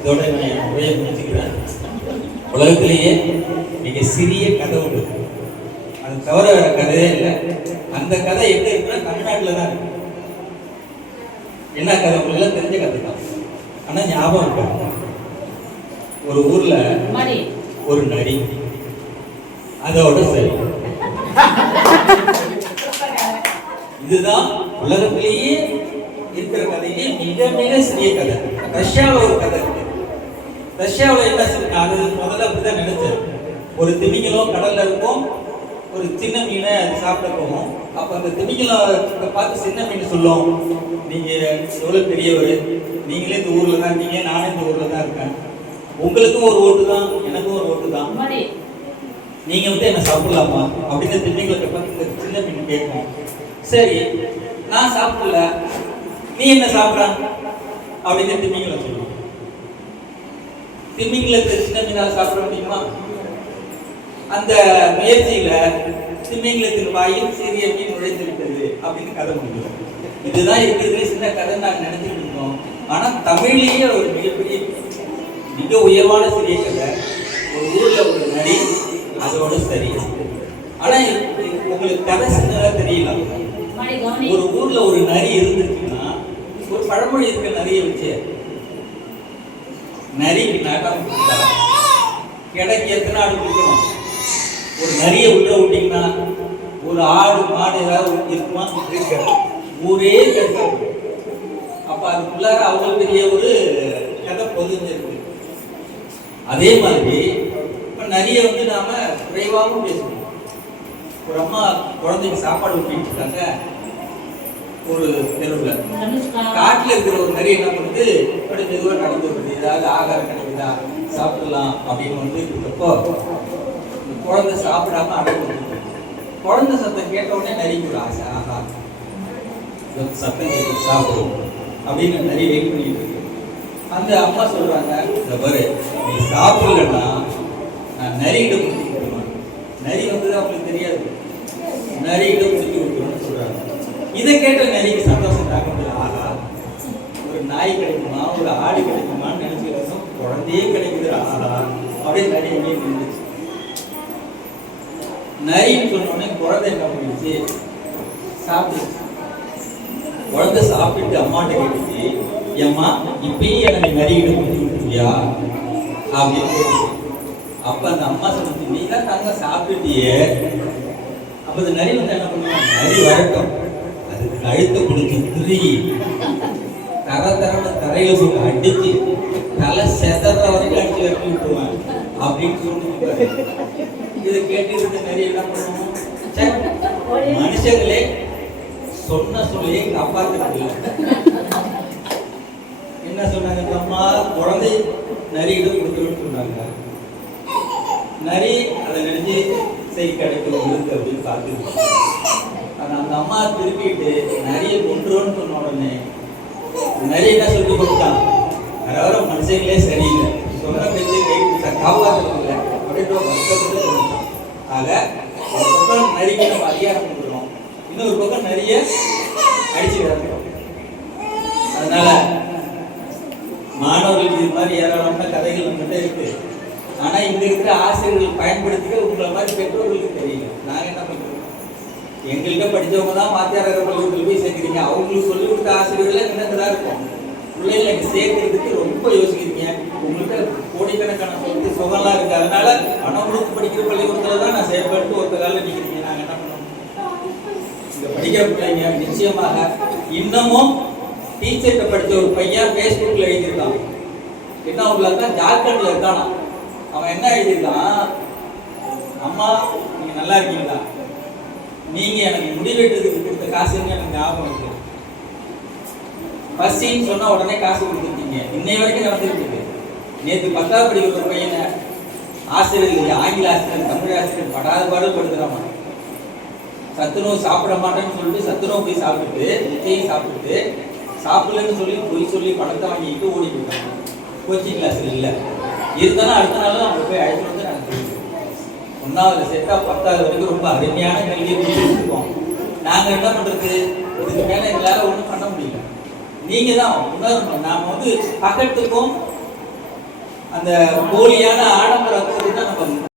இதோட நான் உரையை முடிச்சுக்கிறேன். உலகத்திலேயே மிக சிறிய கதை உண்டு. அது தவிர வேற கதையே இல்லை. அந்த கதை எங்க இருக்குன்னா தமிழ்நாட்டில் தான் இருக்கு. என்ன கதை உங்களுக்கு தெரிஞ்ச கதை தான். ஆனா ஞாபகம் இருக்காது ஒரு ஊர்ல ஒரு நரி. அதோட சரி. இதுதான் உலகத்திலேயே இருக்கிற கதையிலே மிக மிக சிறிய கதை. ரஷ்யாவில் ஒரு கதை இருக்கு. ரஷ்யாவில் என்ன செஞ்சு- அது முதல்ல அப்படிதான் நினைச்சேன். ஒரு திமிங்கலம் கடல்ல இருக்கும் ஒரு சின்ன மீனை அது சாப்பிட போகும். அப்ப அந்த திமிங்கலம் பார்த்து சின்ன மீன் சொல்லும். நீங்க எவ்வளவு பெரியவர்? நீங்களே இந்த ஊர்ல தான் இருக்கீங்க நானும் இந்த ஊர்ல தான் இருக்கேன். உங்களுக்கும் ஒரு ஓட்டு தான் எனக்கும் ஒரு ஓட்டு தான். மணி நீங்க வந்து என்ன சாப்பிடலாமா? அப்படின்னு திமிங்கலத்தை பார்த்து இந்த சின்ன மீன் கேட்கும். சரி நான் சாப்பிடல. நீ என்ன சாப்பிட? அப்படின்னு திமிங்கலம் சொல்லுவோம் திமிங்கலத்தை சின்ன மீனால சாப்பிட முடியுமா? அந்த முயற்சியில திமிங்கலத்தின் வாயில் சிறிய மீன் நுழைந்து விட்டது அப்படின்னு கதை முடியும் இதுதான் இருக்கிறதுலே சின்ன கதை நாங்க நினைச்சிட்டு இருந்தோம். ஆனா தமிழ்லயே ஒரு மிகப்பெரிய மிக உயர்வான சிறிய கதை ஒரு ஊர்ல ஒரு நரி அதோட சரி. ஆனா இது உங்களுக்கு கதை சின்னதா தெரியல. ஒரு ஊர்ல ஒரு நரி இருந்துச்சுன்னா ஒரு பழமொழி இருக்க நரியை வச்சு நரிக்கு நாட்டம் கிடைக்கு எத்தனை ஆடு கொடுக்கணும் ஒரு நரியை உள்ள விட்டீங்கன்னா ஒரு ஆடு மாடு ஏதாவது இருக்குமா? இருக்காது. ஊரே கிடைக்கும் அப்போ அதுக்குள்ளார அவ்வளோ பெரிய ஒரு கதை பொதிஞ்சிருக்கு. அதே மாதிரி இப்போ நிறைய வந்து நாம் குறைவாகவும் பேசணும் ஒரு அம்மா குழந்தைக்கு சாப்பாடு ஊட்டிட்டு இருக்காங்க. ஒரு தெருவில். காட்டில் காட்டுல இருக்கிற ஒரு நரி என்ன பண்ணுது இப்படி மெதுவாக நடந்து வருது. ஏதாவது ஆகாரம் கிடைக்குதா? சாப்பிடலாம் அப்படின்னு வந்து இருக்கப்போ குழந்தை சாப்பிடாம அடங்கு குழந்தை சத்தம் கேட்ட உடனே நரிக்கு ஒரு ஆசை ஆகா சத்தம் கேட்டு சாப்பிடும் அப்படின்னு நிறைய வெயிட் பண்ணிட்டு இருக்கு. அந்த அம்மா சொல்றாங்க இந்த பாரு நீ சாப்பிடலன்னா நான் நரியிடம் நரி வந்தது அவங்களுக்கு தெரியாது. நரியிடம் இதை கேட்ட நரிக்கு சந்தோஷம் தாக்க முடியல ஆஹா ஒரு நாய் கிடைக்குமா? ஒரு ஆடு கிடைக்குமான்னு நினைச்சுட்டு குழந்தையே கிடைக்குது ஆஹா அப்படியே நிறைய நின்றுச்சு. நரின்னு சொன்ன உடனே குழந்தை என்ன பண்ணிடுச்சு? சாப்பிடுச்சு குழந்தை சாப்பிட்டு அம்மாட்ட கேட்டுச்சு ஏம்மா இப்பயே எனக்கு நரியிடம் முடிச்சு அப்படின்னு அப்ப அந்த அம்மா சொன்னிச்சு நீ தான் தாங்க சாப்பிட்டுட்டியே. அப்ப இந்த நரி வந்து என்ன பண்ணுவோம் நரி வரட்டும். கழுத்தை பிடிச்சி திருகி தர தரன்னு தரையில போட்டு அடிச்சு தலை செதற வரைக்கும் அடிச்சு வெட்டி விட்டுருவேன் அப்படின்னு சொல்லிட்டு இதை கேட்டு நிறைய நரி என்ன பண்ணுவோம்? மனுஷங்களே சொன்ன சொல்லியே காப்பாற்ற என்ன சொன்னாங்க? அம்மா குழந்தை நரியிடம் கொடுத்துருன்னு சொன்னாங்க. நரி அதை நினைச்சு செய் கிடைக்கும் அப்படின்னு பார்த்துருக்கு அந்த அம்மா திருப்பிட்டு நிறைய கொண்டுருன்னு சொன்ன உடனே நிறைய என்ன சொல்லி கொடுத்தான் வர வர மனுஷங்களே சரியில்லை. சொன்ன பேச்சு கை காப்பாற்றல காப்பாற்றுறதில்ல அப்படின்ற ஒரு சொல்லிட்டான் ஆக ஒரு பக்கம் நரிக்கு நம்ம அதிகாரம் கொடுக்குறோம். இன்னொரு பக்கம் நிறைய அடிச்சு அடிச்சுக்கிறாங்க அதனால மாணவர்களுக்கு இது மாதிரி ஏராளமான கதைகள் நம்மகிட்ட இருக்கு. ஆனால் இங்கே இருக்கிற ஆசிரியர்கள் பயன்படுத்திக்க உங்களை மாதிரி பெற்றோர்களுக்கு தெரியல. நாங்கள் என்ன பண்ணுறோம் எங்கள்கிட்ட படித்தவங்க தான் வாத்தியார பள்ளிகளுக்கு போய் சேர்க்குறீங்க. அவங்களுக்கு சொல்லி கொடுத்த ஆசிரியர்களே இன்னும் இருக்கும்? பிள்ளைகளை சேர்க்கறதுக்கு ரொம்ப யோசிக்கிறீங்க. உங்கள்கிட்ட கோடிக்கணக்கான சொத்து சுகம்லாம் இருக்குது அதனால பணம் கொடுத்து படிக்கிற பள்ளிக்கூடத்தில் தான் நான் செயல்பட்டு ஒருத்த காலில் நிற்கிறீங்க நாங்கள் என்ன பண்ணுவோம்? இங்க படிக்கிற பிள்ளைங்க நிச்சயமாக இன்னமும் டீச்சர்கிட்ட படித்த ஒரு பையன் ஃபேஸ்புக்கில் எழுதியிருக்கான். என்ன உள்ளாக்கா ஜார்க்கண்டில் இருக்கானா அவன் என்ன எழுதியிருக்கான்? அம்மா நீங்கள் நல்லா இருக்கீங்களா? நீங்கள் எனக்கு முடிவெட்டுறதுக்கு கொடுத்த காசு எனக்கு ஞாபகம் இருக்கு. பசின்னு சொன்னால் உடனே காசு கொடுத்துருக்கீங்க. இன்னை வரைக்கும் நடந்துட்டு இருக்கு. நேற்று பத்தாவது படிக்கிற ஒரு பையனை ஆசிரியர் ஆங்கில ஆசிரியர் தமிழ் ஆசிரியர் படாத பாடு படுத்துறாமா? சத்துணவு சாப்பிட மாட்டேன்னு சொல்லிட்டு சத்துணவு போய் சாப்பிட்டுட்டு நிச்சயம் சாப்பிட்டுட்டு சாப்பிடலன்னு சொல்லி பொய் சொல்லி பணத்தை வாங்கிட்டு ஓடி போயிட்டாங்க கோச்சிங் கிளாஸ்ல இல்லை. இருந்தாலும் அடுத்த நாள் அவங்க போய் அழைச்சிட்டு வந்து ஒன்றாவது செட்டா பத்தாவது வரைக்கும் ரொம்ப அருமையான கல்வியை கொடுத்துருக்கோம். நாங்கள் என்ன பண்ணுறது இதுக்கு மேலே எங்களால் ஒன்றும் பண்ண முடியல. நீங்கள் தான் உணரணும். நாம் வந்து பக்கத்துக்கும் அந்த போலியான ஆடம்பர தான் நம்ம